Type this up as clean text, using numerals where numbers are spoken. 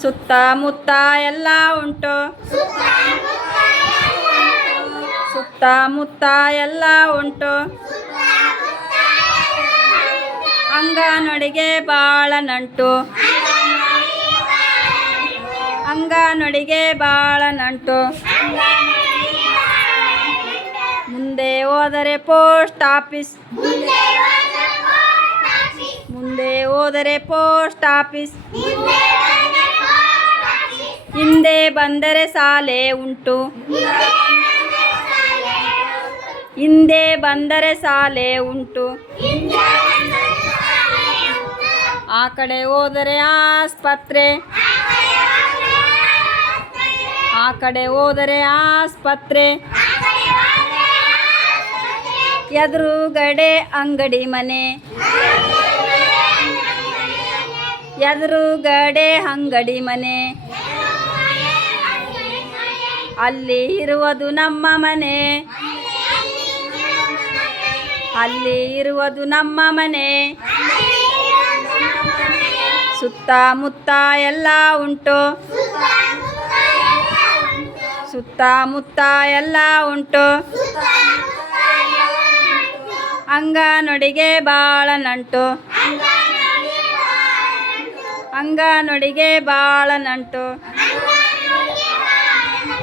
ಸುತ್ತಮುತ್ತ ಎಲ್ಲ ಉಂಟು ಸುತ್ತಮುತ್ತ ಎಲ್ಲ ಉಂಟು ಅಂಗನೊಡಿಗೆ ಬಾಳ ನಂಟು ಅಂಗನೊಡಿಗೆ ಬಾಳ ನಂಟು ಮುಂದೆ ಹೋದರೆ ಪೋಸ್ಟ್ ಆಫೀಸ್ ಮುಂದೆ ಹೋದರೆ ಪೋಸ್ಟ್ ಆಫೀಸ್ ಹಿಂದೆ ಬಂದರೆ ಶಾಲೆ ಉಂಟು ಹಿಂದೆ ಬಂದರೆ ಶಾಲೆ ಉಂಟು ಆ ಕಡೆ ಹೋದರೆ ಆಸ್ಪತ್ರೆ ಆ ಕಡೆ ಹೋದರೆ ಆಸ್ಪತ್ರೆ ಎದುರುಗಡೆ ಅಂಗಡಿ ಮನೆ ಎದುರುಗಡೆ ಅಂಗಡಿ ಮನೆ ಅಲ್ಲಿ ಇರುವುದು ನಮ್ಮ ಮನೆ ಅಲ್ಲಿ ಇರುವುದು ನಮ್ಮ ಮನೆ ಸುತ್ತಮುತ್ತ ಎಲ್ಲ ಉಂಟು ಸುತ್ತಮುತ್ತ ಎಲ್ಲ ಉಂಟು ಅಂಗನೊಡಿಗೆ ಬಾಳ ನಂಟು ಅಂಗನೊಡಿಗೆ ಬಾಳ ನಂಟು